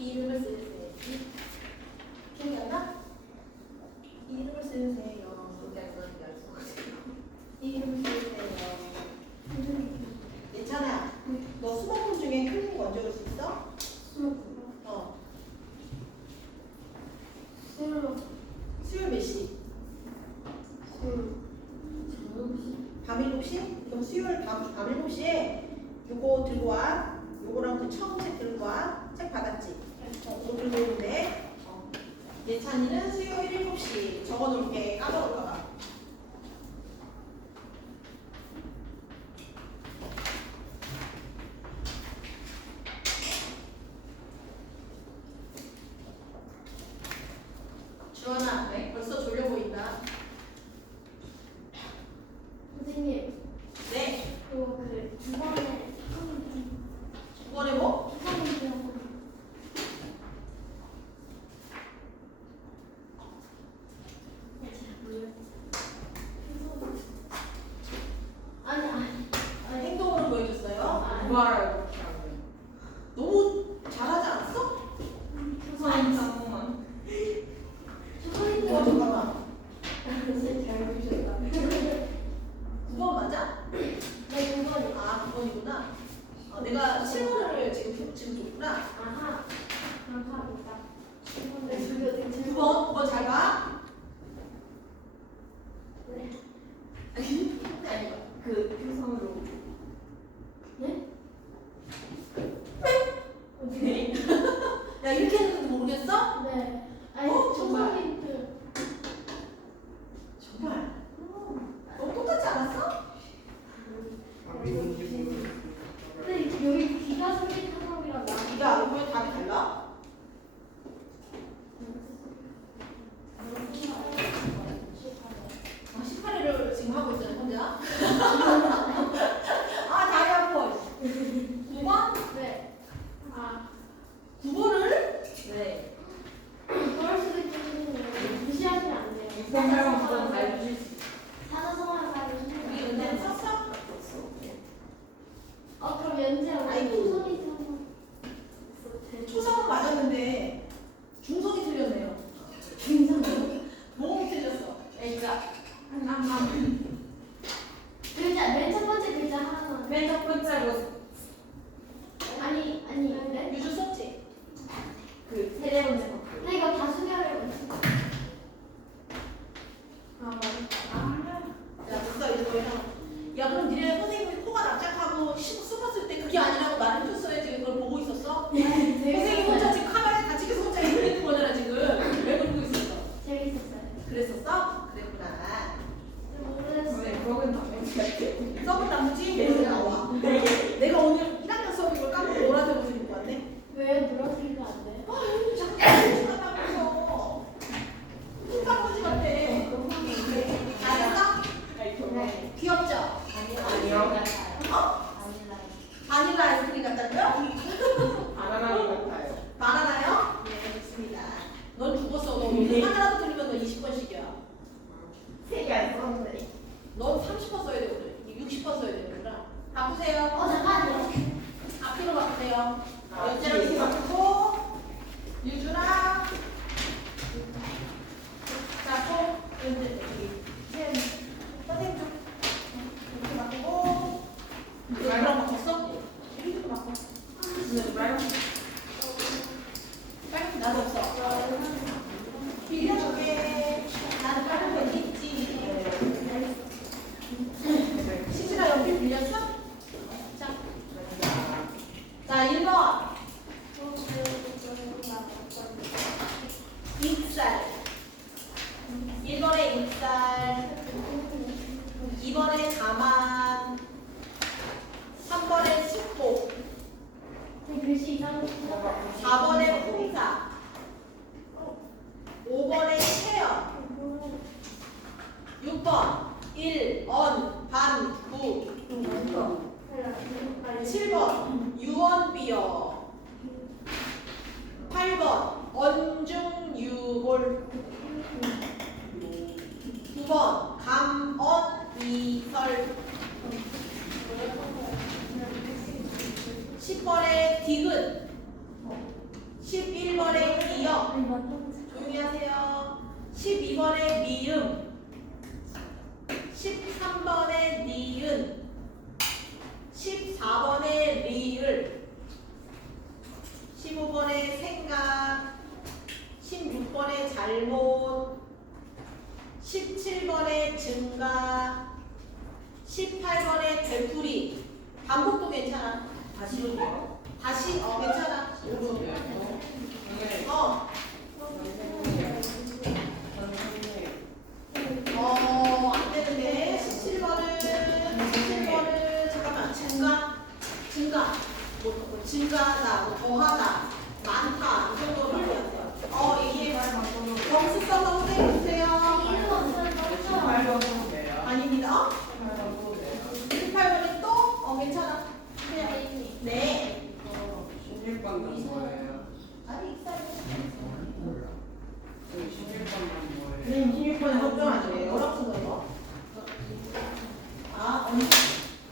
이름을 쓰세요. 기억이 안 나? 이름을 쓰세요. 이름을 쓰세요. 예찬아, 너 수목금 중에 큰 거 언제 올 수 있어? 수목금. 수요일 몇 시? 밤 7시? 그럼 수요일 밤 7시에 요거 들고 와. 요거랑 그 처음 책 들고 와. 책 받았지? 그거 들고 오는데 예찬이는 수요일 7시 적어놓을게. 까먹을까봐. 주원아, 벌써 졸려 보인다. 선생님, 네. 그 주번에 9번에 뭐? 행동으로 보여줬어요. 너무 잘하지 않았어? 잠깐만. 잠깐만. 9번 맞아? 네, 9번이. 아, 9번이구나. 내가 7번을 지금 줬구나. 아하. 감사합니다. 9번 잘 봐. 네. 아니, 그 표성으로. 네? 네. 야, 이렇게 했는데 모르겠어? 네. 아니, 정말. 선생님들. 정말. 너 똑같지 않았어? 근데 여기 귀가 생긴 사람이랑 나. 야, 왜 답이 달라? 아, 18회를 지금 하고 있어요, 혼자. 아, 다리 아파. 9번? 네. 아, 9번을? 네. 그럴 수도 있겠는데 무시하시면 안 돼요. 사자성어를 가지고. 우리 은혜는 썼어? 그럼 연재하고 아이고. 초성이 초성은 맞았는데 중성이 틀렸네요. 중성이요? 모음이 틀렸어. 그러니까 글자 맨 첫 번째 글자 하나만. 맨 첫 번째로 아니 네? 유주 썼지? 그 세네 번째 거. 근데 이거 다수결을 야, 됐어. 이제 더 이상. 야, 그럼 니네 선생님이 코가 납작하고 숨었을 때 그게 아니라고 말을 해줬어야지. 그걸 보고 있었어? 선생님 혼자 지금 카메라에 다 찍혀서 혼자 있는 거잖아, 지금. 왜 그러고 있었어? 재밌었어요. 그랬었어? 그랬구나. 모르겠어요. 그건 당연히 썩은 나무지? 왜 나와? 내가 오늘 1학년 수업인 걸 까먹고 노란색 옷을 입고 왔네? 왜 노란색이 안 돼? 아, 여기 자꾸 까먹지 같다면서. 무슨 까먹지 같아. 잘했어? 네. 귀엽죠? 아니요. 바닐라 아이스크림 같다고요? 바나나 같아요. 바나나요? 네, 좋습니다. 넌 죽었어. 너 하나라도 틀리면 너 20번씩이야. 세개 안 썼는데. 넌 30번 써야 돼, 오늘. 60번 써야 되는구나. 바꾸세요. 잠깐만요. 앞뒤로 바꾸세요. 연재랑 뒤에. 이렇게 바꾸고, 유주랑, 자, 또, 연재, 여기. 선생님 좀. 이렇게 바꾸고, 이거 나랑 바꿨어? 이렇게 바꿔. 빨리 나도 없어. 빌려줄게. 나는 빨간 거 있지. 시즈라 연필 빌렸어? 자. 자, 1번. 입살. 1번에 입살. 2번에 가만. 3번에 숙복. 글씨 이상한 4번에 풍사. 5번에 체험. 6번 1, 언, 반, 구. 7번 유언비어. 8번 언중유골. 9번 감언이설. 10번에 디귿. 11번에 기역. 아니 맞다. 조용히 하세요. 12번에 미음. 13번에 니은. 14번에 리을. 15번에 생각. 16번에 잘못. 17번에 증가. 18번에 되풀이. 반복도 괜찮아. 다시 올게요. 다시 괜찮아. 안 되는데 17번은 잠깐만 증가하다 더하다 많다 이 정도로 말해야 돼요. 이게 점수 써서 선생님 주세요. 이름 없어서 18번 돼요. 아닙니다. 18번 돼요. 18번에 또 괜찮아. 네. 16번은 뭐예요? 아니 익사해. 16번은 뭐예요? 네, 16번에 걱정하죠. 어렵습니다 이거.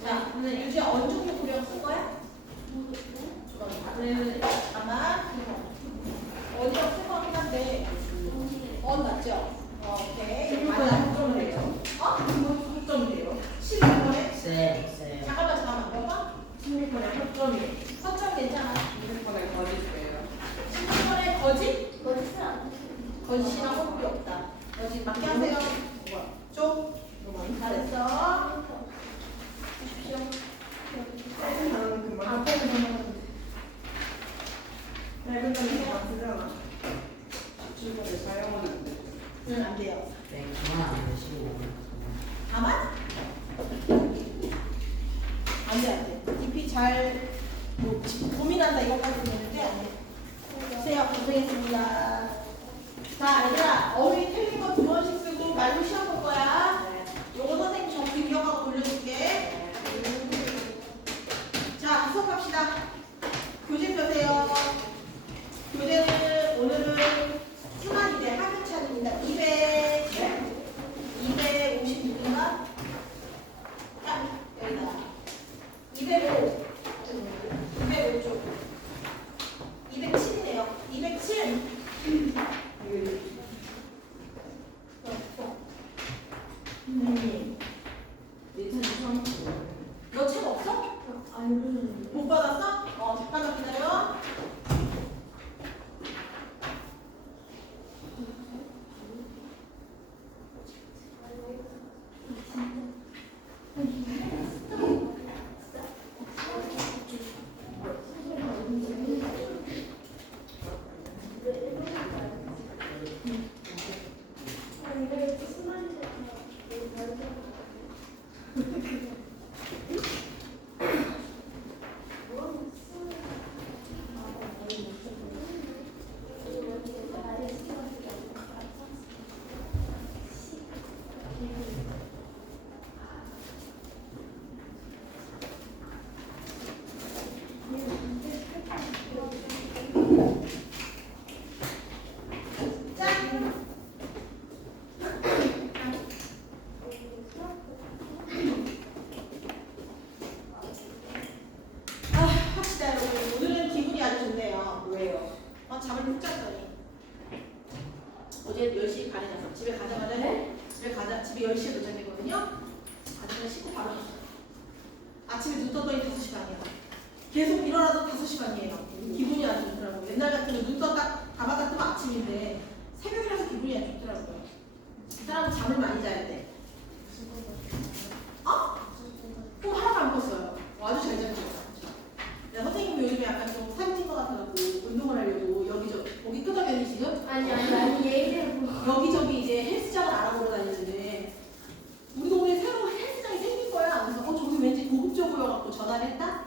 자, 오늘 유지 언중도 구령 쓴 거야? 아마 어디가 쓴 거긴 한데 맞죠? 오케이. 맞아. 학점이래요. 학점이래요. 16번에 잠깐만 몇 번? 16번에 학점이에요. 허점 괜찮아. 16번에 거짓돼요. 16번에 거짓? 거짓은 안 돼. 거짓이랑 호흡이 없다. 거짓 맞게 하세요. 좀 잘했어. 주십시오. 짧은 단어는 금방 앞에는 짧은 단어는 금방 쓰잖아. 17번에 사용은 안 되죠. 안 돼요. 네, 그만 안 되시고. 다만 안 돼. 깊이 잘 고민한다 이것까지 되는데 안 돼. 주세요. 고생했습니다. 자, 얘들아, 어휘 틀린 거 2번씩 쓰고 말로 시험 볼 거야. 요거 선생님 점수 기억하고 돌려줄게. 자, 수업합시다. 교재 펴세요. 교재는 오늘은 수만이대 학교 차례입니다. 256인가? 여기다. 205쪽. 207이네요. 207. 너 책 없어? 못 받았어? 잠깐만 기다려. 합시다 여러분. 오늘은 기분이 아주 좋네요. 왜요? 잠을 푹 잤더니 어제 10시 반에 잤어. 집에 가자마자 집에 10시에 도착했거든요. 아침에 씻고 바로 잤어요. 아침에 눈 떴더니 5시 반이야. 계속 일어나도 5시 반이에요. 기분이 아주 좋더라고요. 옛날 같으면 눈 떴다 가마가 뜨면 아침인데 새벽이라서 기분이 아주 좋더라고요. 이 사람은 잠을 많이 자야 돼. 꿈 하나도 안 꿨어요. 아주 잘 잤죠. 선생님이 요즘에 약간 좀 살이 찐 것 같아갖고 운동을 하려고 거기 끄덕여니 지금? 아니 얘를 여기저기 이제 헬스장을 알아보러 다니는데 우리 동네에 새로 헬스장이 생긴 거야. 그래서 저기 왠지 고급져 보여갖고 전화를 했다?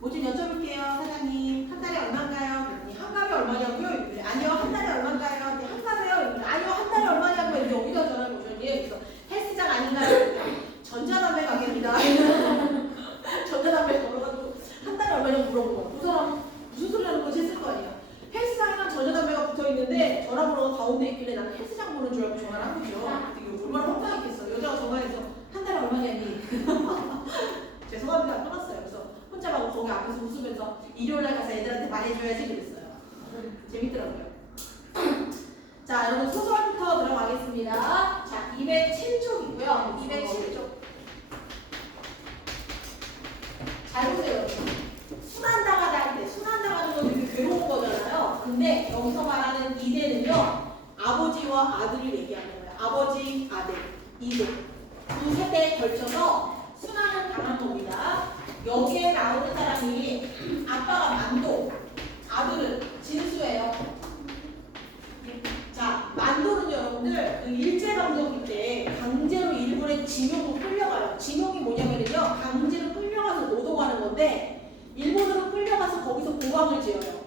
뭐 좀 여쭤볼게요 사장님. 한 달에 얼마인가요? 그랬더니 한 달에 얼마냐고요? 이랬더니 아니요 한 달에 얼마인가요? 한 달에요? 이랬더니 아니요 한 달에 얼마냐고요? 이제 여기다 전화를 오셨니? 그래서 헬스장 아닌가요? 전자담배 가게입니다. 전자담배 걸어가지고 한 달에 얼마냐고 물어보고 그 사람 무슨 소리 하는 거지 했을 거 아니야. 헬스장이랑 전자담배가 붙어있는데 전화번호가 가운데 있길래 나는 헬스장 보는 줄 알고 전화를 한 거죠. 이거 얼마나 황당했겠어. 여자가 전화해서 한 달에 얼마냐니. 죄송합니다 끊었어요. 그래서 혼자 막 거기 앞에서 웃으면서 일요일날 가서 애들한테 말해줘야지 그랬어요. 재밌더라고요. 자, 여러분 소설부터 들어가겠습니다. 자, 207쪽이고요. 207쪽. 잘 보세요. 순환당하다 할 때, 순환당하는 건 되게 괴로운 거잖아요. 근데 여기서 말하는 이대는요, 아버지와 아들을 얘기하는 거예요. 아버지, 아들, 이대. 두 세대에 걸쳐서 순환을 당한 겁니다. 여기에 나오는 사람이 아빠가 만도, 아들은 진수예요. 자, 만도는 여러분들 그 일제강점기 때 강제로 일본에 징용으로 끌려가요. 징용이 뭐냐면요, 강제로 끌려가서 노동하는 건데 일본으로 끌려가서 거기서 공항을 지어요.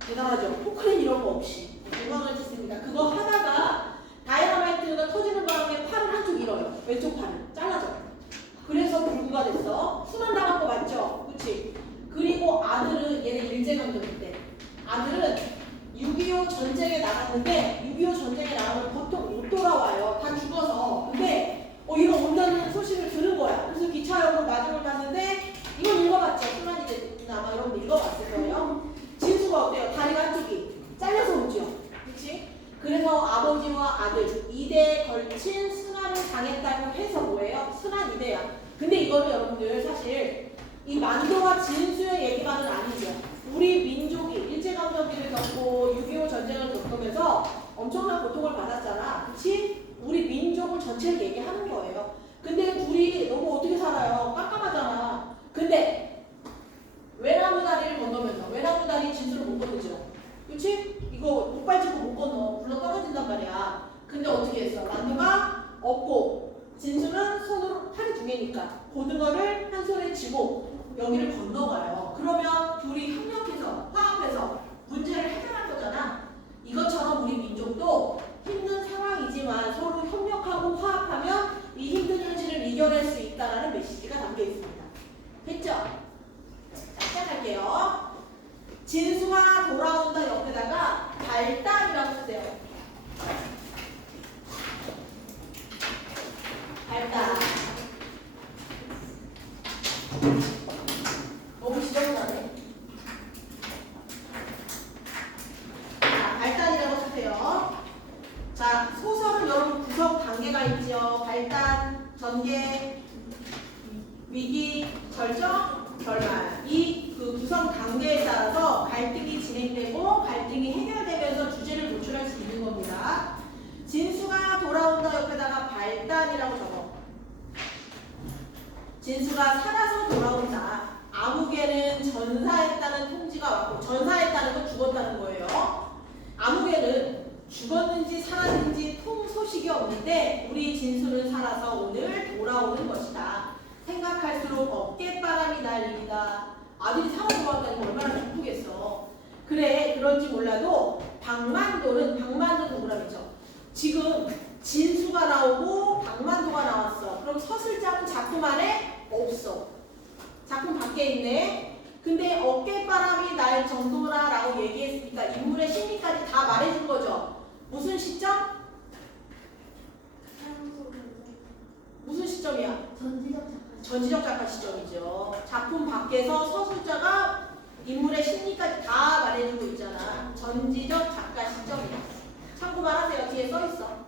대단하죠? 포크레인 이런 거 없이 공항을 짓습니다. 그거 하다가 다이너마이트가 터지는 바람에 팔을 한쪽 잃어요. 왼쪽 팔을 잘라져요. 그래서 불구가 됐어. 순환당한 거 맞죠? 그치? 그리고 아들은 얘네 일제강점기 때 아들은 6.25 전쟁에 나갔는데 6.25 전쟁에 나가면 보통 못 돌아와요. 다 죽어서. 근데 이거 온다는 소식을 들은 거야. 그래서 기차역으로 마중을 갔는데 이건 읽어봤죠? 순환이 아마 여러분들 읽어봤을 거예요. 진수가 어때요? 다리가 한쪽이 잘려서 오죠. 그치? 그래서 아버지와 아들 2대에 걸친 순환을 당했다고 해서 뭐예요? 순환 2대야. 근데 이거는 여러분들 사실 이 만도와 진수의 얘기만은 아니죠. 우리 민족이 일제강점기를 겪고 6.25 전쟁을 겪으면서 엄청난 고통을 받았잖아. 그치? 우리 민족을 전체를 얘기하는 거예요. 근데 둘이 너무 어떻게 살아요? 깜깜하잖아. 근데 외나무 다리를 건너면서 외나무 다리 진수를 못 건너죠. 그치? 이거 목발짚고 못 건너. 굴러 떨어진단 말이야. 근데 어떻게 했어? 만두가 없고 진수는 손으로 팔이 두 개니까 고등어를 한 손에 쥐고 여기를 건너가요. 그러면 둘이 협력해서 화합해서 문제를 해결한 거잖아. 이것처럼 우리 민족도 힘든 상황이지만 서로 협력하고 화합하면 이 힘든 현실을 이겨낼 수 있다는 메시지가 담겨 있습니다. 됐죠? 자, 시작할게요. 진수가 돌아온다 옆에다가 발단이라고 쓰세요. 발단. 너무 지저분하네. 자, 발단이라고 쓰세요. 자, 소설은 여러분 구성 단계가 있죠. 발단, 전개, 위기, 절정, 결말. 이 그 구성 단계에 따라서 갈등이 진행되고 갈등이 해결되면서 주제를 도출할 수 있는 겁니다. 진수가 돌아온다 옆에다가 발단이라고 적어. 진수가 살아서 돌아온다. 아무개는 전사했다는 통지가 왔고, 전사했다는 건 죽었다는 거예요. 아무개는 죽었는지 살았는지 소식이 없는데 우리 진수는 살아서 오늘 돌아오는 것이다. 생각할수록 어깨바람이 날 일이다. 아들이 살아 돌아왔다니 얼마나 기쁘겠어. 그래, 그런지 몰라도 방만도는 동그라미죠. 지금 진수가 나오고 방만도가 나왔어. 그럼 서술자는 작품 안에 없어. 작품 밖에 있네. 근데 어깨바람이 날 정도라라고 얘기했으니까 인물의 심리까지 다 말해준 거죠. 무슨 시점? 무슨 시점이야? 전지적 작가 시점이죠. 작품 밖에서 서술자가 인물의 심리까지 다 말해주고 있잖아. 전지적 작가 시점이야. 참고만 하세요. 뒤에 써있어.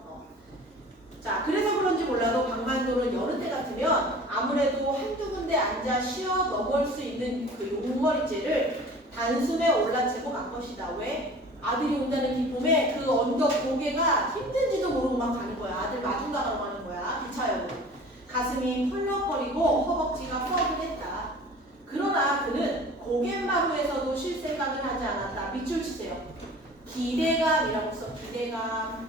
자, 그래서 그런지 몰라도 방만도는 여느 때 같으면 아무래도 한두 군데 앉아 쉬어 넘어올 수 있는 그 용머리째를 단숨에 올라채고 간 것이다. 왜? 아들이 온다는 기쁨에 그 언덕 고개가 힘든지도 모르고 막 가는 거야. 아들 마중 나가러 가는 거야. 기차역으로. 가슴이 펄럭거리고 허벅지가 뻐근했다. 그러나 그는 고갯마루에서도 쉴 생각을 하지 않았다. 밑줄 치세요. 기대감이라고 써. 기대감.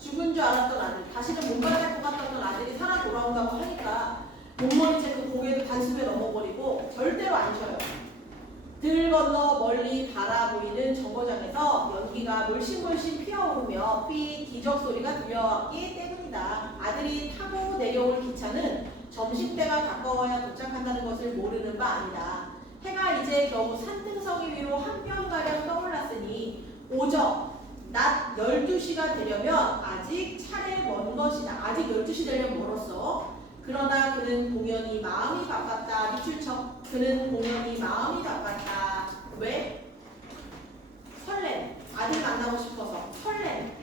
죽은 줄 알았던 아들, 다시는 못 만날 것 같았던 아들이 살아 돌아온다고 하니까 목머리채 그 고개를 단숨에 넘어버리고 절대로 안 쉬어요. 들 건너 멀리 바라보이는 정거장에서 연기가 물씬물씬 피어오르며 삐 기적 소리가 들려왔기 때문이다. 아들이 타고 내려올 기차는 점심때가 가까워야 도착한다는 것을 모르는 바 아니다. 해가 이제 겨우 산등성이 위로 한 뼘가량 떠올랐으니 오전 낮 12시가 되려면 아직 차례 먼 것이다. 아직 12시 되려면 멀었어. 그러나 그는 공연히 마음이 바빴다. 밑줄쳐. 그는 공연히 마음이 바빴다. 왜? 설렘. 아들 만나고 싶어서. 설렘.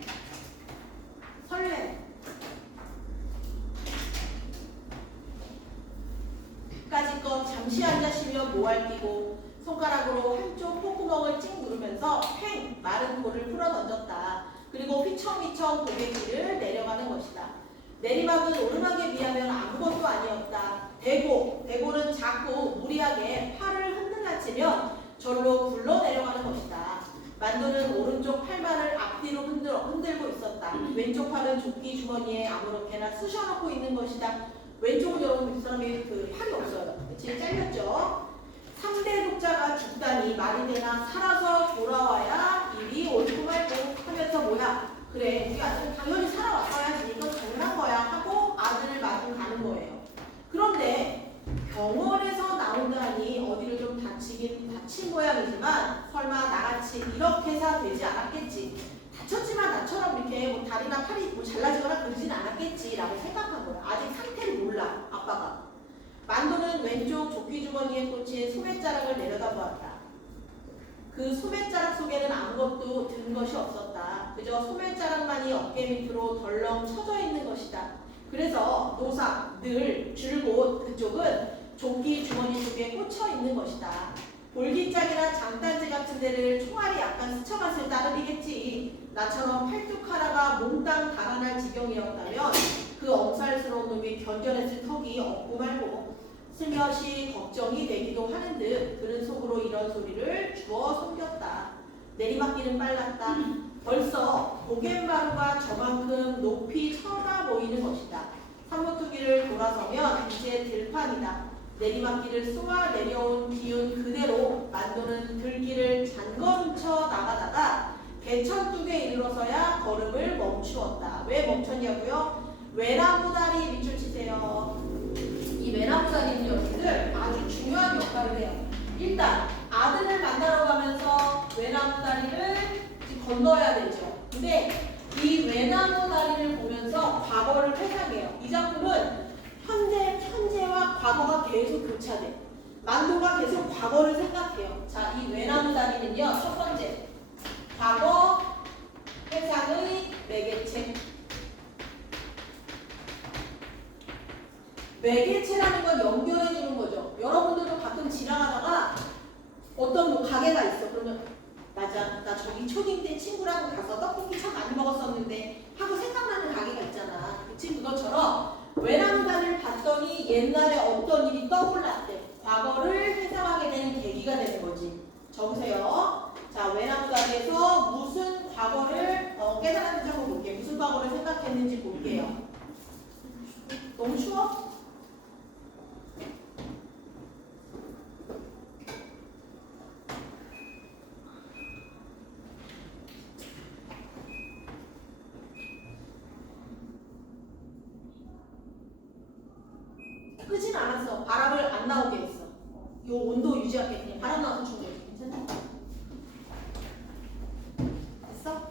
까짓것 잠시 앉아 쉬며 모알 끼고 손가락으로 한쪽 콧구멍을 찍 누르면서 팽 마른 볼을 풀어 던졌다. 그리고 휘청휘청 고갯길을 내려가는 것이다. 내리막은 오르막에 비하면 아무것도 아니었다. 대고는 자꾸 무리하게 팔을 흔들라치면 절로 굴러 내려가는 것이다. 만두는 오른쪽 팔만을 앞뒤로 흔들고 있었다. 왼쪽 팔은 조끼 주머니에 아무렇게나 쑤셔놓고 있는 것이다. 왼쪽은 여러분 이 사람이 그 팔이 없어요. 그치? 잘렸죠? 3대 독자가 죽다니 말이 되나 살아서 돌아와야 일이 옳고 말고 하면서 뭐야? 그래 우리 아들은 당연히 살아왔어야지 이건 당연한 거야 하고 아들을 맞으러 가는 거예요. 그런데 병원에서 나온다니 어디를 좀 다친 모양이지만 설마 나같이 이렇게사 되지 않았겠지. 다쳤지만 나처럼 이렇게 뭐 다리나 팔이 뭐 잘라지거나 그러진 않았겠지라고 생각한 거야. 아직 상태를 몰라 아빠가. 만두는 왼쪽 조끼 주머니에 꽂힌 소매자락을 내려다보았다. 그 소매자락 속에는 아무것도 든 것이 없었다. 그저 소매자락만이 어깨 밑으로 덜렁 쳐져 있는 것이다. 그래서 노상, 늘, 줄곧 그쪽은 조끼 주머니 속에 꽂혀 있는 것이다. 볼기짝이나 장단지 같은 데를 총알이 약간 스쳐갔을 따름이겠지. 나처럼 팔뚝 하나가 몽땅 달아날 지경이었다면 그 엄살스러운 놈이 견뎌냈을 턱이 없고 말고 슬며시 걱정이 되기도 하는 듯 그는 속으로 이런 소리를 주워 숨겼다. 내리막길은 빨랐다. 벌써 고갯마루가 저만큼 높이 쳐다 보이는 것이다. 산모투기를 돌아서면 이제 들판이다. 내리막길을 쏘아 내려온 기운 그대로 만두는 들길을 잔거름쳐 나가다가 개천뚝에 이르러서야 걸음을 멈추었다. 왜 멈췄냐고요? 외나무다리 밑줄 치세요. 이 외나무다리는 여러분들 아주 중요한 역할을 해요. 일단 아들을 만나러 가면서 외나무다리를 건너야 되죠. 근데 이 외나무다리를 보면서 과거를 회상해요. 이 작품은 현재와 과거가 계속 교차돼. 만두가 계속 과거를 생각해요. 자, 이 외나무다리는요. 첫 번째, 과거 회상의 매개체. 매개체라는 건 연결해 주는 거죠. 여러분들도 가끔 지나가다가 어떤 뭐 가게가 있어. 그러면 나 저기 초딩 때 친구랑 가서 떡볶이 참 많이 먹었었는데 하고 생각나는 가게가 있잖아. 그치? 그것처럼 외나무다리를 봤더니 옛날에 어떤 일이 떠올랐대. 과거를 회상하게 되는 계기가 되는 거지. 적으세요. 자, 외나무다리에서 무슨 과거를 깨달았는지 한번 볼게요. 무슨 과거를 생각했는지 볼게요. 너무 추워? 끄진 않았어. 바람을 안 나오게 했어. 요 온도 유지할게. 그냥 바람 나와서 충분해. 괜찮아? 됐어?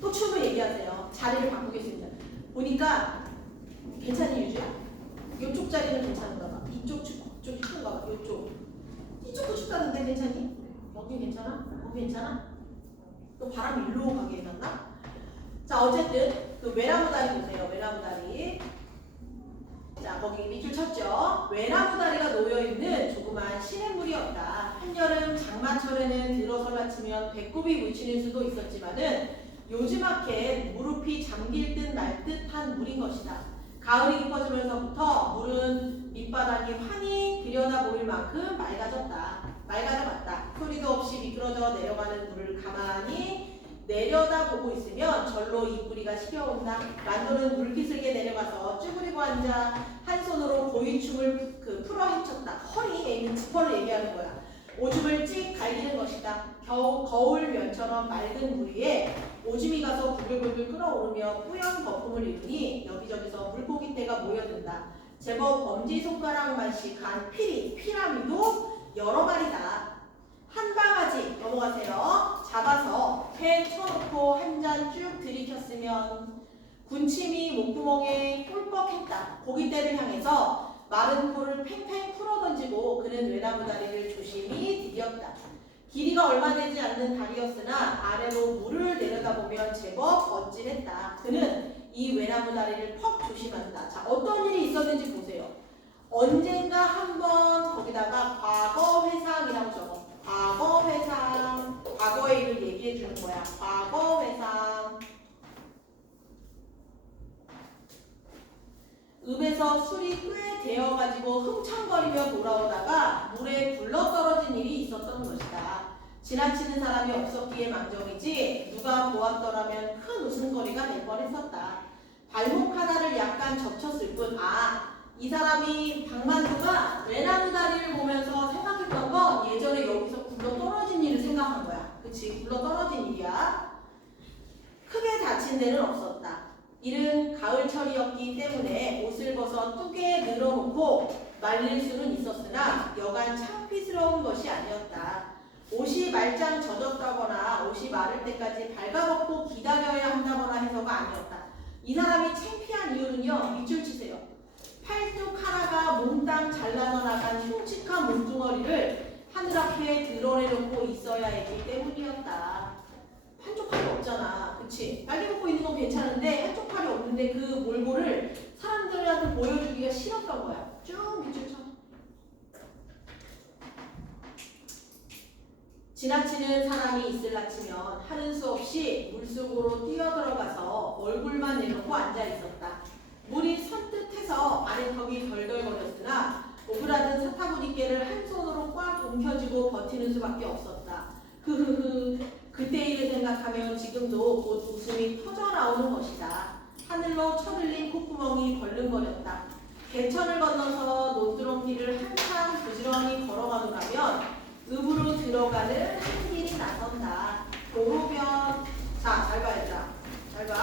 또 춤을 얘기하세요. 자리를 바꾸겠습니다. 보니까 괜찮니 유주야? 이쪽 자리는 괜찮은가 봐. 이쪽이 추운가 봐. 이쪽도 춥다는데 괜찮니? 여기 괜찮아? 거기 괜찮아? 또 바람이 일로 가게 해놨나? 자, 어쨌든 그 외나무다리 보세요. 외나무다리. 자, 거기 밑줄 쳤죠? 외나무다리가 놓여있는 조그만 시냇물이었다. 한여름 장마철에는 들어설라치면 배꼽이 묻히는 수도 있었지만은 요지맣게 무릎이 잠길 듯 말 듯한 물인 것이다. 가을이 깊어지면서부터 물은 밑바닥이 환히 들여다 보일 만큼 맑아져봤다. 소리도 없이 미끄러져 내려가는 물을 가만히 내려다보고 있으면 절로 이 뿌리가 시려온다. 만두는 물기슬게 내려가서 쭈그리고 앉아 한 손으로 고위춤을 풀어 헤쳤다. 허리에 있는 지퍼를 얘기하는 거야. 오줌을 찍 갈기는 것이다. 거울면처럼 맑은 물 위에 오줌이 가서 부글부글 끓어오르며 뿌연 거품을 일으니 여기저기서 물고기떼가 모여든다. 제법 엄지손가락만씩 간 피라미도 여러 마리다. 한 방아지 넘어가세요. 잡아서 배 쳐놓고 한 잔 쭉 들이켰으면 군침이 목구멍에 꿀꺽했다. 고깃대를 향해서 마른 코를 팽팽 풀어던지 던지고 그는 외나무 다리를 조심히 디뎠다. 길이가 얼마 되지 않는 다리였으나 아래로 물을 내려다보면 제법 어찔했다. 그는 이 외나무 다리를 퍽 조심한다. 자, 어떤 일이 있었는지 보세요. 언젠가 한번 거기다가 과거 회상이라고 적어. 과거 회상. 과거의 일을 얘기해 주는 거야. 과거 회상. 읍에서 술이 꽤 되어가지고 흥청거리며 돌아오다가 물에 굴러떨어진 일이 있었던 것이다. 지나치는 사람이 없었기에 망정이지 누가 보았더라면 큰 웃음거리가 될 뻔했었다. 발목 하나를 약간 접쳤을 뿐. 이 사람이 박만두가 외나무 다리를 보면서 생각했던 건 예전에 여기서 굴러떨어진 일을 생각한 거야. 그치? 굴러떨어진 일이야. 크게 다친 데는 없었다. 이른 가을철이었기 때문에 옷을 벗어 뚝에 늘어놓고 말릴 수는 있었으나 여간 창피스러운 것이 아니었다. 옷이 말짱 젖었다거나 옷이 마를 때까지 발가벗고 기다려야 한다거나 해서가 아니었다. 이 사람이 창피한 이유는요. 밑줄 치세요. 팔뚝 하나가 몽땅 잘라져 나간 흉측한 몸뚱어리를 하늘 앞에 드러내놓고 있어야 했기 때문이었다. 한쪽 팔이 없잖아. 그치? 빨리 먹고 있는 건 괜찮은데 한쪽 팔이 없는데 그 몰골을 사람들한테 보여주기가 싫었던 거야. 쭉 밑줄 쳐. 지나치는 사람이 있을라치면 하는 수 없이 물속으로 뛰어들어가서 얼굴만 내놓고 앉아있었다. 물이 선뜻해서 안에 턱이 덜덜거렸으나 오그라든 사타구니깨를 한 손으로 꽉 움켜쥐고 버티는 수밖에 없었다. 그때 일을 생각하면 지금도 곧 웃음이 터져나오는 것이다. 하늘로 쳐들린 콧구멍이 벌렁거렸다. 개천을 건너서 논두렁길을 한참 부지런히 걸어가더라면 읍으로 들어가는 한 길이 나선다. 도로변. 자, 잘 봐, 얘들아. 잘 봐.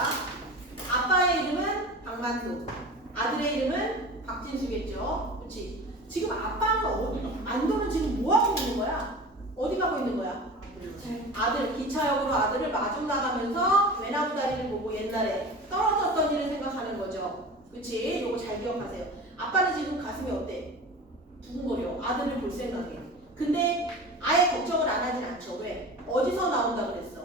아빠의 이름은 박만두. 아들의 이름은 박진수겠죠. 그렇지? 지금 아빠는 만두는 지금 뭐 하고 있는 거야? 어디 가고 있는 거야? 아들, 기차역으로 아들을 마중 나가면서 외나무 다리를 보고 옛날에 떨어졌던 일을 생각하는 거죠. 그치? 요거 잘 기억하세요. 아빠는 지금 가슴이 어때? 두근거려. 아들을 볼 생각에. 근데 아예 걱정을 안 하진 않죠. 왜? 어디서 나온다 그랬어?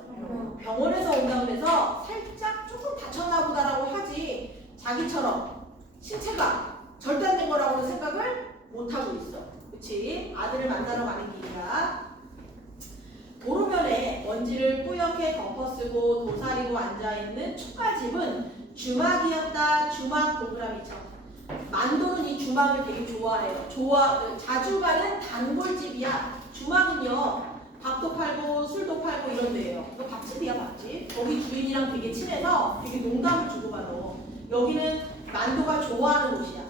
병원에서 온다 그래서 살짝 조금 다쳤나 보다라고 하지 자기처럼 신체가 절단된 거라고는 생각을 못하고 있어. 그치? 아들을 만나러 가는 길이야. 도로변에 먼지를 뿌옇게 덮어쓰고 도사리고 앉아있는 초가집은 주막이었다. 주막 동그라미쳐. 만도는 이 주막을 되게 좋아해요. 자주 가는 단골집이야. 주막은요, 밥도 팔고 술도 팔고 이런 데예요. 이거 밥집이야, 밥집. 거기 주인이랑 되게 친해서 되게 농담을 주고받아. 여기는 만도가 좋아하는 곳이야.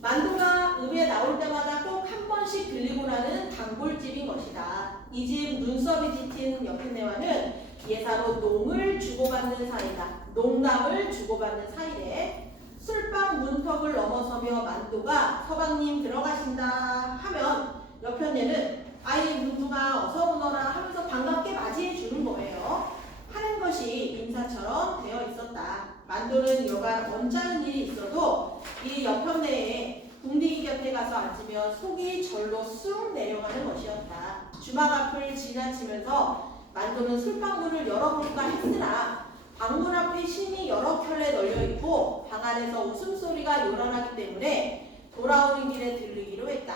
만도가 읍에 나올 때마다 꼭 한 번씩 들리고 나는 단골집인 것이다. 이 집 눈썹이 짙은 여편네와는 예사로 농을 주고받는 사이다. 농담을 주고받는 사이래. 술방 문턱을 넘어서며 만도가 서방님 들어가신다 하면 여편네는 아이 문두가 어서 오너라 하면서 반갑게 맞이해 주는 거예요. 하는 것이 인사처럼 되어 있었다. 만도는 여간 언짢은 일이 있어도 이 여편네에 궁디기 곁에 가서 앉으면 속이 절로 쑥 내려가는 것이었다. 주막 앞을 지나치면서 만도는 술방 문을 열어볼까 했으나 방문 앞에 신이 여러 켤레 널려있고 방 안에서 웃음소리가 요란하기 때문에 돌아오는 길에 들르기로 했다.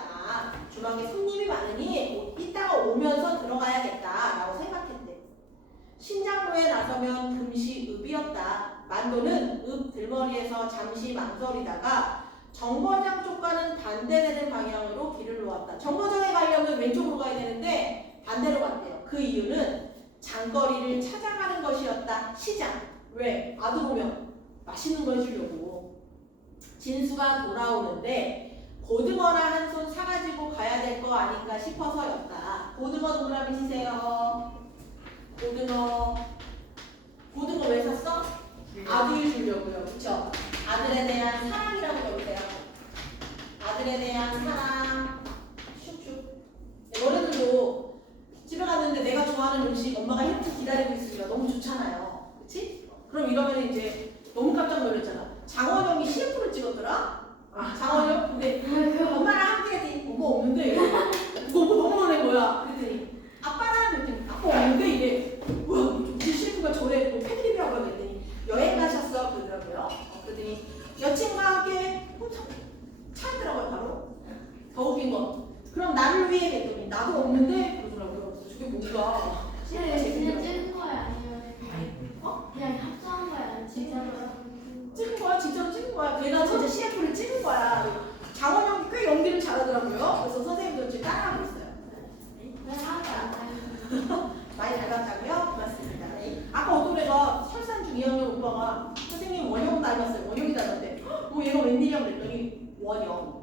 주막에 손님이 많으니 이따가 오면서 들어가야겠다 라고 생각했대. 신장로에 나서면 금시 읍이었다. 만도는 읍 들머리에서 잠시 망설이다가 정거장 쪽과는 반대되는 방향으로 길을 놓았다. 정거장에 가려면 왼쪽으로 가야 되는데 반대로 갔대요. 그 이유는 장거리를 찾아가는 것이었다. 시장. 왜? 아들 오면 맛있는 걸 주려고. 진수가 돌아오는데 고등어나 한 손 사가지고 가야 될 거 아닌가 싶어서였다. 고등어 동그라미 치세요. 고등어 왜 샀어? 아들 주려고요. 그쵸? 아들에 대한 사랑이라고 적으세요. 아들에 대한 사랑. 슉슉. 너네들도 집에 갔는데 내가 좋아하는 음식 엄마가 이렇게 기다리고 있으니까 너무 좋잖아요. 그치? 그럼 이러면 이제 너무 깜짝 놀랐잖아. 장원영이 CF를 찍었더라? 장원영? 근데 엄마랑 함께 엄마 없는데 그럼 나를 위해 했더니 나도 없는데 그러더라고요. 그래서 저게 뭔가 그냥 찍은 거야 아니면 어? 그냥 합성한 거야 아니면 진짜로? 찍은 거야? 진짜로 찍은 거야. 걔가 진짜 CF를 찍은 거야. 장원 형이 꽤 연기를 잘하더라고요. 그래서 선생님도 지금 따라하고 있어요. 왜 하나도 안 닮은 많이 닮았다고요? 고맙습니다. 아까 어떤 애가 설산중 2학년 오빠가 선생님 원영 닮았어요. 원영이 닮았대. 얘가 웬일이야 그랬더니 원영.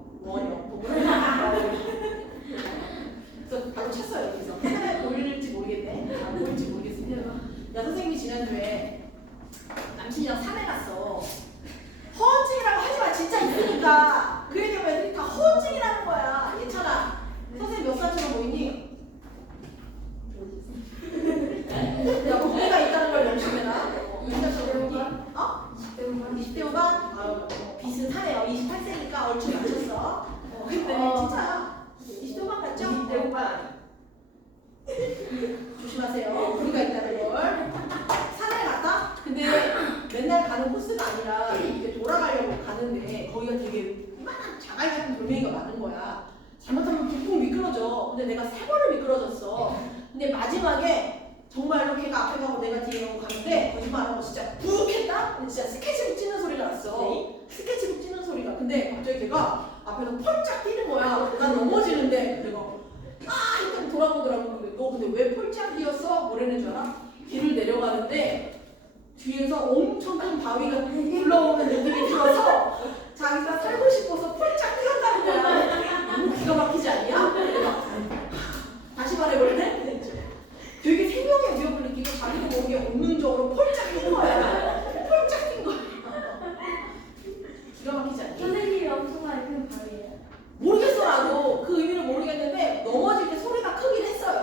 그래서 바로 쳤어요. 여기서 카메라에 보일지 모르겠네. 안 보일지 모르겠습니다. 야 선생님이 지난주에 남친이랑 산에 갔어. 허언증이라고 하지마. 진짜 있으니까. 그 얘기하면 애들이 다 허언증이라는 거야. 예찬아 선생님 몇 살처럼 보이니? 야, 고기가 있다는 걸 명심해라. 20대 어? 20대 후반? 비슷하네요. 28세니까 얼추 맞췄어. 근데 진짜 20대 후반 같죠? 20대 후반. 조심하세요. 고기가 있다는 걸. 산에 갔다? 근데 맨날 가는 코스가 아니라 이렇게 돌아가려고 가는데 거기가 되게 이만한 자갈 같은 돌멩이가 많은 거야. 잘못하면 붕붕 미끄러져. 근데 내가 3번을 미끄러졌어. 근데 마지막에 정말로 걔가 앞에 가고 내가 뒤에 가고 가는데 거짓말하고 진짜 푹 했다? 근데 진짜 스케치북 찌는 소리가 났어. 스케치북 찌는 소리가. 근데 갑자기 걔가 앞에서 펄짝 뛰는 거야. 난 넘어지는데 내가 일단 돌아보더라고. 근데 너 근데 왜 펄짝 뛰었어? 뭐라는 줄 알아? 길을 내려가는데 뒤에서 엄청 큰 바위가 굴러오는 느낌이 들어서 자기가 살고 싶어서 펄짝 뛰었다는 거야. 너무 기가 막히지 않냐? 내가 다시 말해볼래? 되게 생명의 위협을 느끼고 자기도 모르게 본능적으로 펄짝 뛴 거야. 펄짝 뛴 거야. 기가 막히지 않니? 선생님이 엄청나게 큰 발이에요. 모르겠어 나도. 그 의미를 모르겠는데 넘어질 때 소리가 크긴 했어요.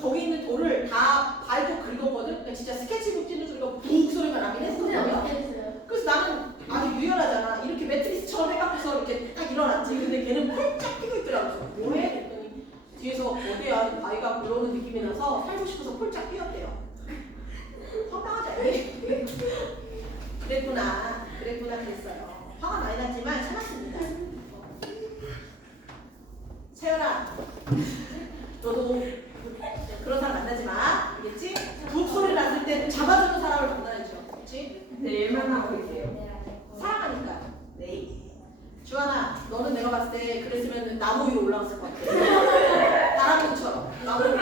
거기 있는 돌을 다 밟고 긁었거든. 그러니까 진짜 스케치북 찌는 소리가 북 소리가 나긴 근데 했었거든요. 어떻게 했어요? 그래서 나는 아주 유연하잖아. 이렇게 매트리스처럼 해갖고서 이렇게 딱 일어났지. 근데 걔는 펄짝 뛰고 있더라고. 뭐해? 그랬더니 뒤에서 어디야 바위가 굴러오는 느낌이 나서 살고 싶어서 펄짝 뛰었대요. 황당하지 않니? 그랬구나 그랬어요. 화가 많이 났지만 참았습니다. 채연아 너도 그런 사람 만나지 마. 알겠지? 북 소리 났을 때 잡아주는 사람을 만나야죠. 그렇지? 네, 일만 하고 있어요. 사랑하니까. 네. 주하나, 너는 내가 봤을 때 그랬으면 나무 위로 올라갔을 것 같아. 다람쥐처럼 나무 위로.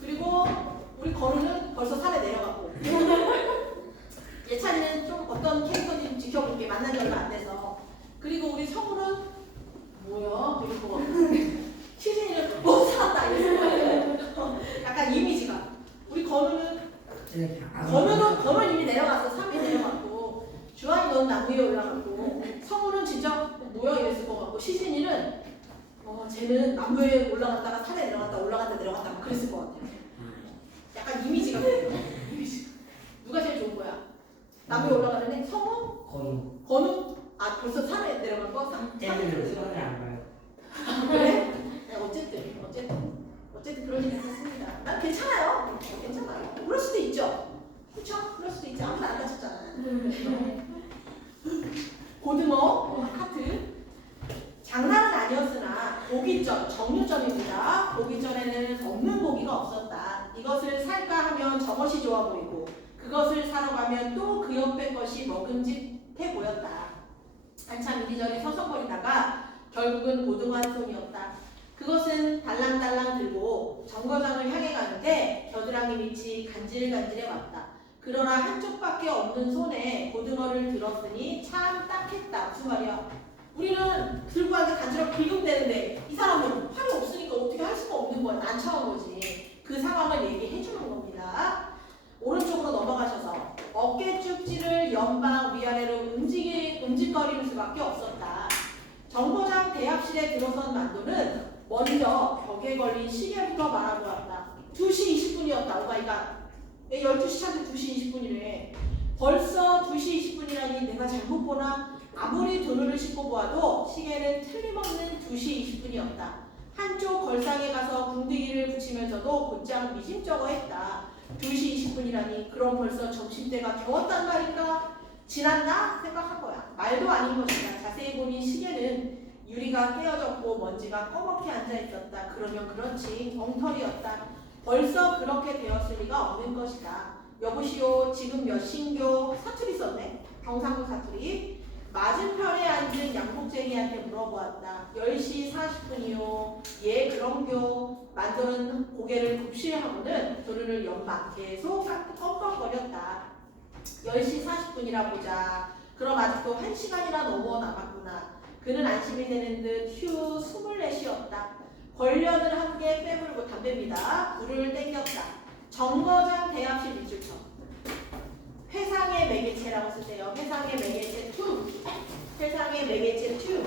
그리고 우리 건우는 벌써 산에 내려갔고. 예찬이는 좀 어떤 캐릭터인지 좀 지켜볼게. 만난 지 얼마 안 돼서. 그리고 우리 성우는 뭐야? 되게 것 같고. 시즌이는 못 살았다 이랬을 거예요. 약간 이미지가. 우리 건우는 건우는 이미 내려갔어. 산에 내려갔고. 주한이 넌 나무 위에 올라갔고. 성우는 진짜 뭐야 이랬을 것 같고. 시즌이는 쟤는 나무 위에 올라갔다가 산에 내려갔다 올라갔다 내려갔다 막 그랬을 것 같아요. 약간 이미지가 그래요. 이미지가. 누가 제일 좋은 거야? 나무 위에 올라가는 애? 성우? 건우? 아 벌써 산에 내려간 거? 때문에 수업을 안 가요. 그래? 네, 어쨌든 그런 일이 있었습니다. 난 괜찮아요. 괜찮아요. 그럴 수도 있죠. 그렇죠? 그럴 수도 있죠. 아무도 안 다쳤잖아. 고등어, 하트. 장난은 아니었으나 고기전, 정류점입니다. 고기전에는 없는 고기가 없었다. 이것을 살까 하면 저것이 좋아 보이고 그것을 사러 가면 또 그 옆에 것이 먹음직해 보였다. 한참 이리저리 서성거리다가 결국은 고등어 한 손이었다. 그것은 달랑달랑 들고 정거장을 향해 가는데 겨드랑이 밑이 간질간질해 왔다. 그러나 한쪽밖에 없는 손에 고등어를 들었으니 참 딱했다. 무슨 말이야? 우리는 들고 가는데 간지럽게 긁으면 되는데 이 사람은 팔이 없으니까 어떻게 할 수가 없는 거야. 난처한 거지. 그 상황을 얘기해 주는 겁니다. 오른쪽으로 넘어가셔서 어깨 쭉지를 연방 위아래로 움직거리는 수밖에 없었다. 정거장 대합실에 들어선 만도는 먼저 벽에 걸린 시계부터 말하고 왔다. 2시 20분이었다. 오마이갓. 12시 차인데 2시 20분이래. 벌써 2시 20분이라니 내가 잘못 보나? 아무리 두 눈을 씻고 보아도 시계는 틀림없는 2시 20분이었다. 한쪽 걸상에 가서 궁디기를 붙이면서도 곧장 미심쩍어 했다. 2시 20분이라니 그럼 벌써 점심때가 겨웠단 말인가? 지났나? 생각한 거야. 말도 아닌 것이다. 자세히 보니 시계는 유리가 깨어졌고 먼지가 꺼멓게 앉아 있었다. 그러면 그렇지. 엉터리였다. 벌써 그렇게 되었을 리가 없는 것이다. 여보시오, 지금 몇 신교? 사투리 썼네. 경상도 사투리. 맞은편에 앉은 양복쟁이한테 물어보았다. 10시 40분이요. 예, 그럼요. 만도는 고개를 굽실하고는 도르를 연막 계속 껌껌거렸다. 10시 40분이라 보자. 그럼 아직도 1시간이나 넘어 남았구나. 그는 안심이 되는 듯 휴 숨을 내쉬었다. 권련을 함께 빼물고 담배입니다. 불을 땡겼다. 정거장 대합실 밑줄쳐. 회상의 매개체라고 쓰세요. 회상의 매개체 2. 회상의 매개체 2.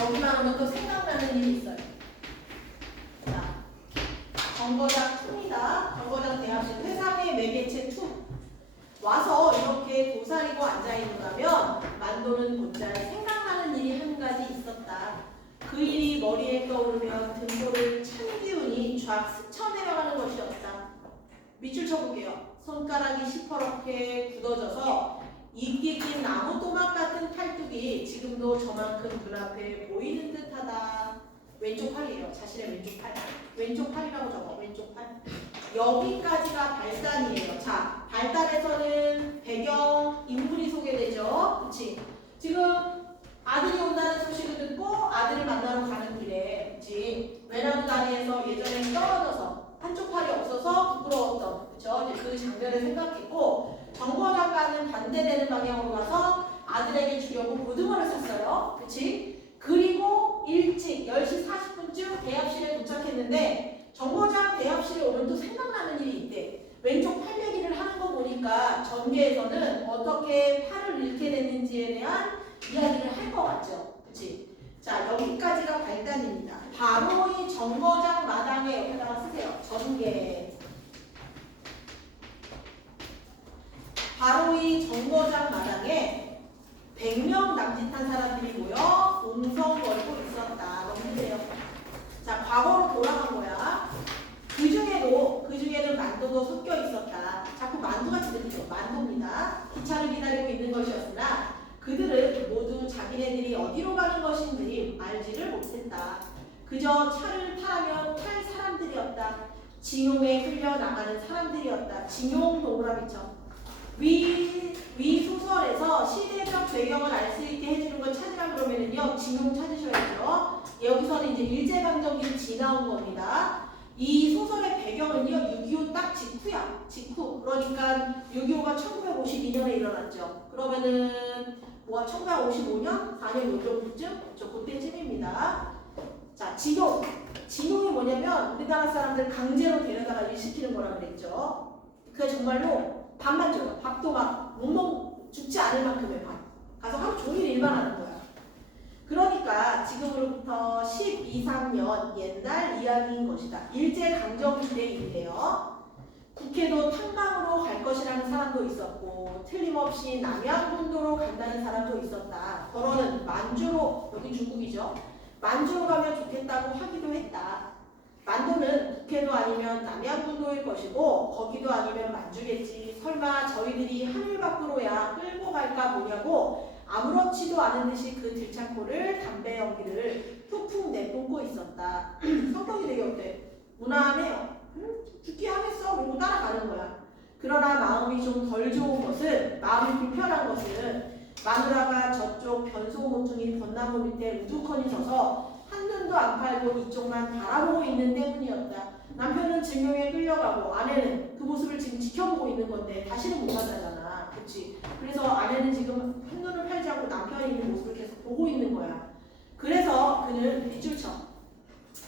여기만 오면 또 생각나는 일이 있어요. 자, 정거장 2입니다. 정거장 대합실 회상의 매개체 2. 와서 이렇게 도사리고 앉아있는다면 만도는 곧잘 생각나는 일이 한 가지 있었다. 그 일이 머리에 떠오르면 등골을 찬 기운이 쫙 스쳐내려가는 것이었다. 밑줄 쳐볼게요. 손가락이 시퍼렇게 굳어져서 이끼 낀 나무 또막 같은 팔뚝이 지금도 저만큼 눈앞에 보이는 듯하다. 왼쪽 팔이에요. 자신의 왼쪽 팔. 왼쪽 팔이라고 적어. 왼쪽 팔. 여기까지가 발단이에요. 자, 발단에서는 배경, 인물이 소개되죠. 그치? 지금 아들이 온다는 소식을 듣고 아들을 만나러 가는 길에, 그치? 외나무 다리에서 예전에 떨어져서 한쪽 팔이 없어서 부끄러웠던, 그쵸? 이제 그 장면을 생각했고, 정거장과는 반대되는 방향으로 가서 아들에게 주려고 고등어를 샀어요. 그치? 그리고 일찍 10시 40분쯤 대합실에 도착했는데, 정거장 대합실에 오면 또 생각나는 일이 있대. 왼쪽 팔매기를 하는 거 보니까 전개에서는 어떻게 팔을 잃게 됐는지에 대한 이야기를 할 것 같죠. 그치? 자, 여기까지가 발단입니다. 바로 이 정거장 마당에 옆에다가 쓰세요. 전개. 바로 이 정거장 마당에 100명 남짓한 사람들이 모여 웅성거리고 있었다. 넘기세요. 자, 과거로 돌아간 거야. 그 중에는 만도도 섞여 있었다. 자꾸 만두같이 들리죠. 만도입니다. 기차를 기다리고 있는 것이었으나 그들은 모두 자기네들이 어디로 가는 것인지 알지를 못했다. 그저 차를 타려면 탈 사람들이었다. 징용에 끌려 나가는 사람들이었다. 징용 동그라미죠. 위 소설에서 시대적 배경을 알 수 있게 해주는 걸 찾으라 그러면은요, 징용 찾으셔야죠. 여기서는 이제 일제강점기 지나온 겁니다. 이 소설의 배경은요, 6.25 딱 직후야. 직후. 그러니까 6.25가 1952년에 일어났죠. 그러면은 뭐가 1955년? 4년 요 정도쯤? 그때쯤입니다. 자, 징용. 징용이 뭐냐면 우리나라 사람들 강제로 데려다가 일시키는 거라 그랬죠. 그게 정말로 밥만 줘요. 밥도 막 못 죽지 않을 만큼의 밥. 가서 하루 종일 일만 하는 거야. 그러니까 지금으로부터 12, 3년 옛날 이야기인 것이다. 일제강점기 때 일이에요. 국회도 탄광으로 갈 것이라는 사람도 있었고 틀림없이 남양군도로 간다는 사람도 있었다. 더러는 만주로, 여기 중국이죠. 만주로 가면 좋겠다고 하기도 했다. 만도는 국회도 아니면 남양군도일 것이고 거기도 아니면 만주겠지. 설마 저희들이 하늘 밖으로야 끌고 갈까 뭐냐고 아무렇지도 않은 듯이 그 들창고를 담배 연기를 푹푹 내뿜고 있었다. 성격이 되게 어때? 무난해요. 죽기 하겠어. 그리고 따라가는 거야. 그러나 마음이 좀 덜 좋은 것은, 마음이 불편한 것은 마누라가 저쪽 변소 모퉁이 벚나무 밑에 우두커니 서서 한눈도 안 팔고 이쪽만 바라보고 있는 때문이었다. 남편은 증명에 끌려가고 아내는 그 모습을 지금 지켜보고 있는 건데 다시는 못 만나잖아. 그치? 그래서 아내는 지금 한눈을 팔지 않고 남편이 있는 모습을 계속 보고 있는 거야. 그래서 그는 밑줄 쳐.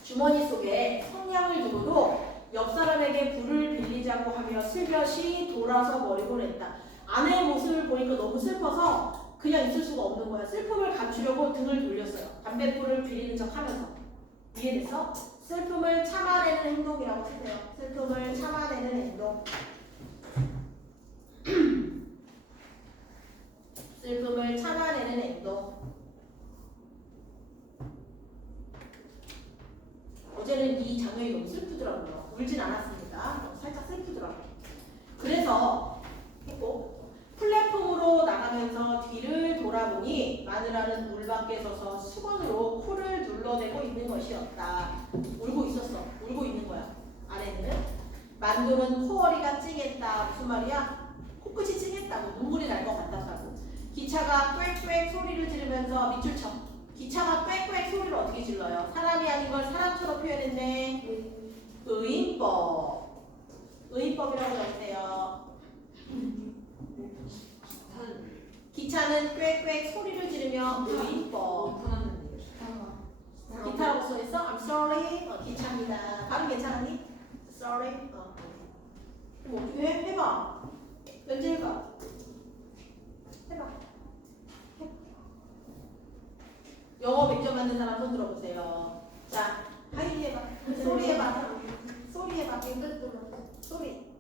주머니 속에 성냥을 두고도 옆 사람에게 불을 빌리자고 하며 슬며시 돌아서 버리곤 했다. 아내의 모습을 보니까 너무 슬퍼서 그냥 있을 수가 없는 거야. 슬픔을 감추려고 등을 돌렸어요. 담뱃불을 빌리는 척 하면서. 이해됐어? 슬픔을 참아내는 행동이라고 쓰세요. 슬픔을 참아내는 행동. 슬픔을 참아내는 행동. 어제는 이 장면이 너무 슬프더라고요. 울진 않았습니다. 살짝 슬프더라고요. 그래서 했고 플랫폼으로 나가면 기분이 마누라는 물 밖에 서서 수건으로 코를 눌러내고 있는 것이었다. 울고 있었어. 울고 있는 거야. 아내는. 만두는 코어리가 찡했다. 무슨 말이야? 코끝이 찡했다고. 눈물이 날 것 같았다고. 기차가 꽥꽥 소리를 지르면서 밑줄 쳐. 기차가 꽥꽥 소리를 어떻게 질러요? 사람이 아닌 걸 사람처럼 표현했네. 의인법. 의인법이라고 적으세요. 기차는 꽥꽥 소리를 지르며 의인법. 기타라고 써있어? I'm sorry. 기차입니다. 발음 괜찮았니? Sorry. 그럼 어떻게 해? 해봐. 연재해봐. 해봐. 영어 100점 만든 사람 손 들어보세요. 자, 하이 해봐. 소리 해봐. 소리 해봐. 소리.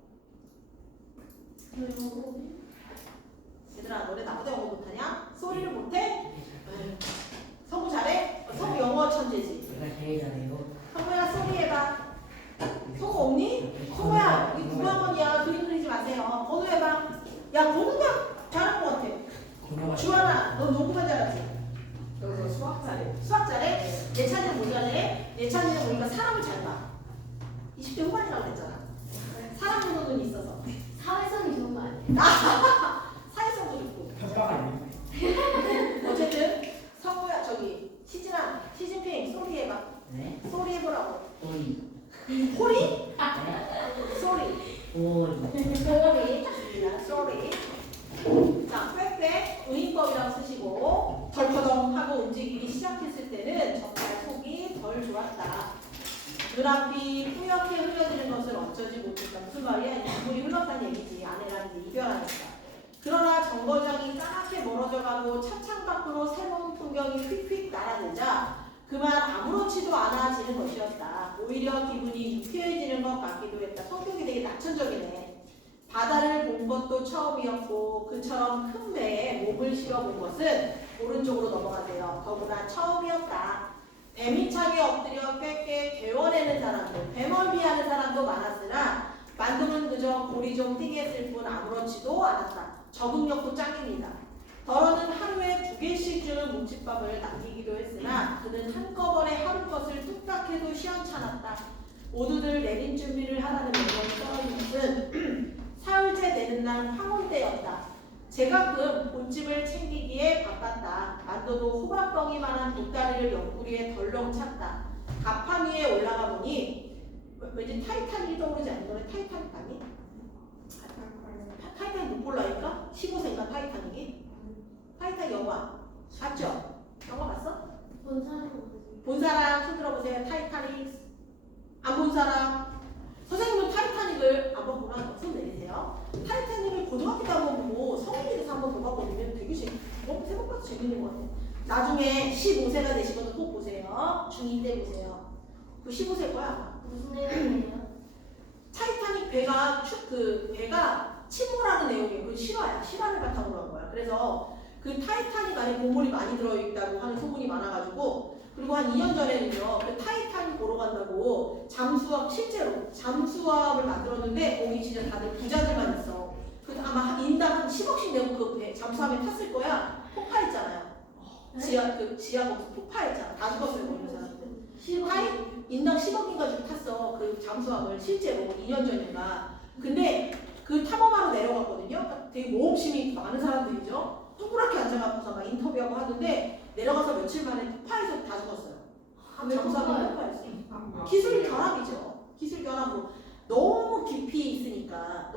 얘들아, 너네 나보다 영어 못하냐? 소리를 못해? 에휴, 성우 잘해? 성우 영어 천재지. 제가 제일 잘해요. 성우야, 소리 해봐. 성우 없니? 성우야, 우리 9학년이야. 그림 그리지 마세요. 건우 해봐. 야, 건우가 잘한 것 같아. 주환아, 너 농구만 잘하지? 저 수학 잘해. 수학 잘해? 예찬이는 뭐 잘해? 예찬이는 보니까 사람을 잘 봐. 20대 후반이라고 했잖아. 사람 보는 눈이 있어서. 사회성이 좋은 거 아니에요? 사회성도 좋고. 평가가 아니에요. 어쨌든 성우야, 저기 시진아, 시진핑 소리 해봐. 네. 소리 해보라고. 소리. 소리? 네. 소리. 소리. 소리. 소리. 자, 꽥꽥 의인법이라고 쓰시고 덜커덩 하고 움직이기 시작했을 때는 정말 속이 덜 좋았다. 눈앞이 뿌옇게 흐려지는 것을 어쩌지 못했다. 무슨 말이야? 눈물이 흘렀다는 얘기지. 아내랑 이제 이별하니까. 그러나 정거장이 까맣게 멀어져 가고 차창 밖으로 새로운 풍경이 휙휙 날아들자 그만 아무렇지도 않아지는 것이었다. 오히려 기분이 유쾌해지는 것 같기도 했다. 성격이 되게 낙천적이네. 바다를 본 것도 처음이었고 그처럼 큰 배에 몸을 실어본 것은 오른쪽으로 넘어가세요. 더구나 처음이었다. 배미창에 엎드려 꽥꽥 괴워내는 사람도 배멀미하는 사람도 많았으나 만두는 그저 골이 좀 뛰게 했을 뿐 아무렇지도 않았다. 적응력도 짱입니다. 덜어는 하루에 2개씩 주는 뭉칫밥을 남기기도 했으나 그는 한꺼번에 하루 것을 뚝딱 해도 시원찮았다. 모두들 내린 준비를 하라는 명령이 떨어진 것은 사흘째 되는 날 황혼 때였다. 제가끔 본집을 챙기기에 바빴다. 만두도 호박덩이만한 보따리를 옆구리에 덜렁 찼다. 가판 위에 올라가 보니 왠지 타이타닉이 떠오르지 않는 거네. 타이타닉 아니? 타이타닉 못 볼라니까? 15세인가 타이타닉이? 타이타닉 영화 봤죠? 영화 봤어? 본 사람은 뭐지? 본 사람 손 들어보세요. 타이타닉. 안 본 사람? 선생님은 타이타닉을 안 봤구나. 손 내리세요. 타이타닉을 고등학교 때 한번 보고 성인이 돼서 한번 더 봐보면 되게 생각보다 재밌는 것 같아요. 나중에 15세가 되시거든 꼭 보세요. 중2 때 보세요. 그 15세일 거야 아마. 무슨 내용이에요? 타이타닉 배가 배가 침몰하는 내용이에요. 그 실화야. 실화를 바탕으로 한 거야. 그래서 그 타이타닉 안에 보물이 많이 들어있다고 하는 소문이 많아가지고 그리고 한 2년 전에는요. 그 타이타닉 보러 간다고 잠수함 실제로 잠수함을 만들었는데 거기 진짜 다들 부자들만 있어. 그 아마 인당 한 10억씩 내고 그 잠수함에 탔을 거야. 폭파했잖아요. 지하 거기서 폭파했잖아. 다 죽었어요. 거기 사람들. 인당 10억인가 주고 탔어. 그 잠수함을 실제로 2년 전인가. 근데 그 탐험하러 내려갔거든요. 그러니까 되게 모험심이 많은 사람들이죠. 동그랗게 앉아갖고서 막 인터뷰하고 하는데 내려가서 며칠 만에 폭파해서 다 죽었어요. 잠수함이 폭파했어. 기술 결합이죠. 기술 결합으로 너무 깊이 있으니까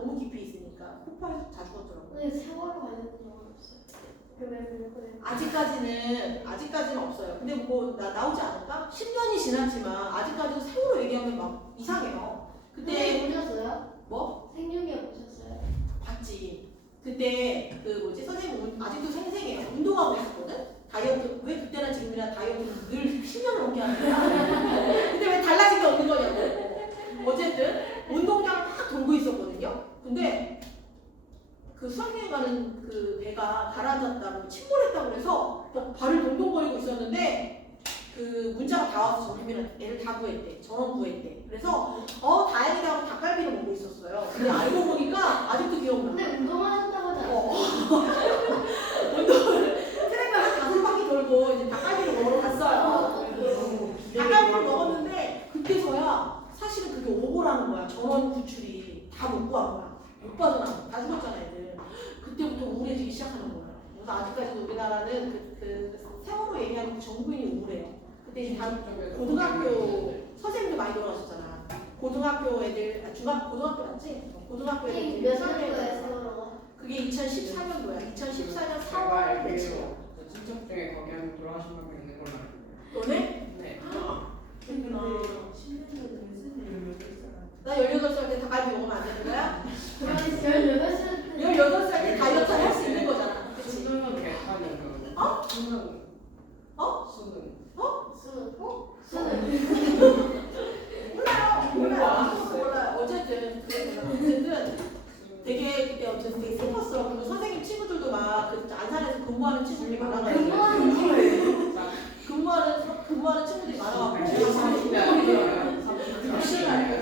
폭파해서 다 죽었더라고요. 근데 세월호 관련된 영화는 없어요. 왜 아직까지는 없어요. 근데 뭐 나오지 않을까? 10년이 지났지만 아직까지도 세월호 얘기하면 막 이상해요. 그때 보셨어요? 뭐? 생중계 보셨어요? 봤지. 그때 선생님 아직도 생생해요. 운동하고 있었거든. 다이어트 왜 그때나 지금이나 다이어트 늘 10년을 넘게 하는 거야. 근데 왜 달라진 게 없는 거냐고. 어쨌든 운동장 막 돌고 있었거든요. 근데 그 수학여행 가는 그 배가 가라앉았다고 침몰했다고 그래서 막 발을 동동거리고 있었는데 그 문자가 다 와서 정규민은 애를 다 구했대. 전원 구했대. 그래서 다행이다 하고 닭갈비를 먹고 있었어요. 근데 알고 보니까 아직도 기억나. 근데 운동하셨다고 하지 않았어요? 운동을 트랙을 한 못 빠져나가. 다 죽었잖아 애들. 그때부터 우울해지기 시작하는 거야. 그래서 아직까지도 우리나라는 그 세월호 얘기하면 전부인이 우울해요. 그때 이제 다 고등학교 선생님도 많이 돌아가셨잖아. 고등학교 애들, 고등학교 맞지? 고등학교 애들 몇 학년도에 세월호가? 그게 2014년도야. 2014년 4월 제발 며칠. 저 친척 중에 거기 한 돌아가신 분 있는 걸로 알고 있어요. 너네? 네. 근데 10년 전에 선생님이 나 18살 때 닭갈비 먹으면 안 되는 거야? 그러면 18살 때 18살 때 다이어트 할 수 있는 거잖아. 그치? 수능은 개판이죠. 어? 수능. 어? 수능. 수능 몰라요. 어쨌든 되게 그때 어쨌든 되게 슬펐어. 그리고 선생님 친구들도 막 그 안산에서 근무하는 친구들이 많아가지고 근무하는 친구들이 많아가지고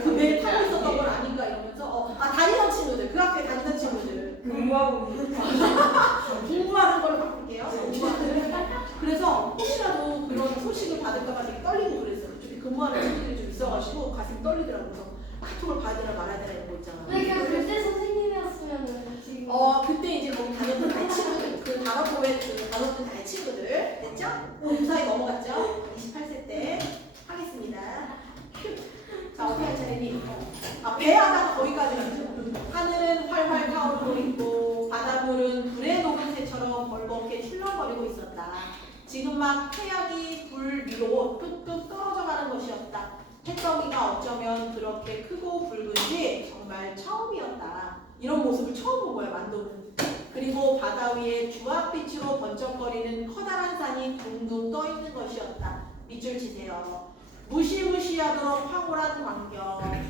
그 배를 타고 있었던 건 아닌가 이러면서 다니던 친구들 그 학교에 다니던 친구들 공부하고 공부하는 걸로 바꿀게요. 공부하는. 그래서 혹시라도 그런 소식을 받을까봐 되게 떨리고 그랬어. 그쪽에 근무하는 친구들이 좀 있어가지고 가슴이 떨리더라고. 그래서 카톡을 봐야 되나 말아야 되나 이런 거 있잖아. 그러니까 그때 선생님이었으면 지금 그때 이제 거기 다녔던 나의 친구들, 그 단어부에 그 다녔던 나의 친구들, 됐죠? 무사히 넘어갔죠? 28세 때 하겠습니다. 자, 어떻게 할 차례니? 배하다가 거기까지 갔죠. 하늘은 활활 타오르고 있고 바닷물은 불에 녹은 새처럼 벌겋게 출렁거리고 있었다. 지금 막 태양이 불 위로 뚝뚝 떨어져가는 것이었다. 해떡이가 어쩌면 그렇게 크고 붉은지 정말 처음이었다. 이런 모습을 처음 본 거야, 만도는. 그리고 바다 위에 주황빛으로 번쩍거리는 커다란 산이 둥둥 떠 있는 것이었다. 밑줄 치세요. 무시무시하도록 황홀한 광경.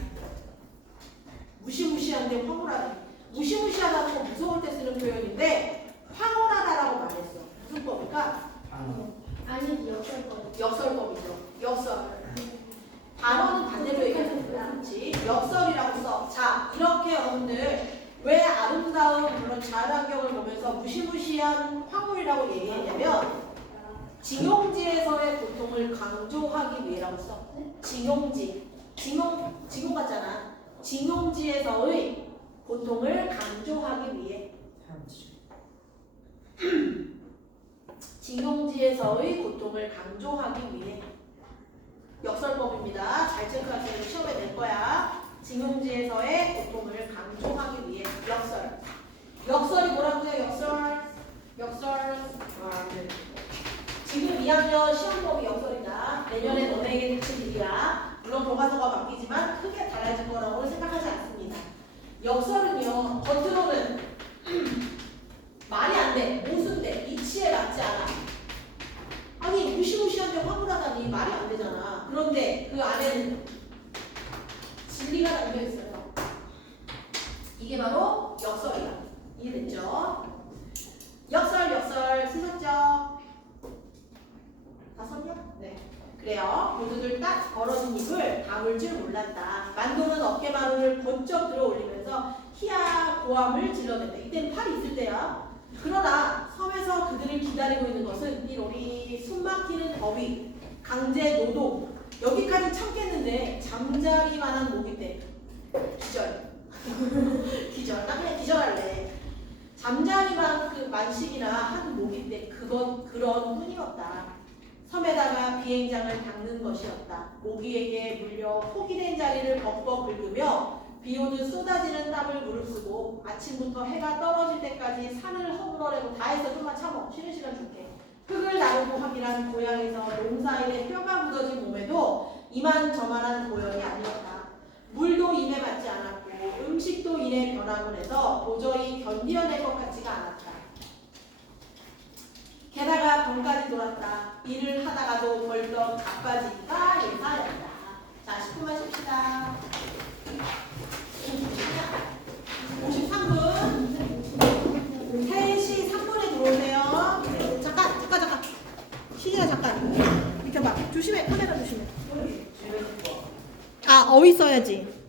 무시무시한데 황홀하다. 무시무시하다는 건 무서울 때 쓰는 표현인데 황홀하다라고 말했어. 무슨 법일까? 아니지 역설거 역설법이죠. 역설. 단어는 반대로 얘기하는 거야. 그렇지? 역설이라고 써. 자, 이렇게 여러분들 왜 아름다운 물론 자연환경을 보면서 무시무시한 황홀이라고 얘기했냐면 징용지에서의 고통을 강조하기 위해라고 써. 징용지. 징용 같잖아. 징용지에서의 고통을 강조하기 위해. 징용지에서의 고통을 강조하기 위해. 역설법입니다. 잘 체크하세요. 시험에 낼 거야. 징용지에서의 고통을 강조하기 위해. 역설. 역설이 뭐라고요? 역설. 지금 2학년 시험법이 역설이다. 내년에 너네에게 닥칠 일이야. 물론 교과서가 바뀌지만 크게 달라질 거라고 생각하지 않습니다. 역설은요. 겉으로는 말이 안 돼. 모순돼. 이치에 맞지 않아. 아니 무시무시한데 황홀하다니 말이 안 되잖아. 그런데 그 안에는 진리가 담겨 있어요. 이게 바로 역설이야. 이해됐죠? 역설 쓰셨죠? 다 썼냐? 네. 그래요. 모두들 딱 벌어진 입을 다물 줄 몰랐다. 만도는 어깨마루를 번쩍 들어 올리면서 희야 고함을 질러댄다. 이때는 팔이 있을 때야. 그러나 섬에서 그들을 기다리고 있는 것은 띠로리 숨막히는 더위, 강제 노동. 여기까지 참겠는데 잠자리만한 목이 때 기절. 기절. 나 그냥 기절할래. 잠자리만 만식이나 한 목이 때 그건 그런 뿐이었다. 섬에다가 비행장을 닦는 것이었다. 모기에게 물려 포기된 자리를 벅벅 긁으며 비오듯 쏟아지는 땀을 무릅쓰고 아침부터 해가 떨어질 때까지 산을 허물어내고 다 해서 좀만 참어. 쉬는 시간 줄게. 흙을 나르고 확인한 고향에서 농사일에 뼈가 묻어진 몸에도 이만저만한 고열이 아니었다. 물도 입에 맞지 않았고 음식도 이내 변함을 해서 도저히 견디어낼 것 같지가 않았다. 게다가 병까지 돌았다. 일을 하다가도 벌떡 가빠지기가 예사였다. 자, 10분만 쉽시다. 53분 3시 3분에 들어오세요. 잠깐 쉬지라 잠깐. 비켜봐. 조심해. 카메라 조심해. 어휘 써야지.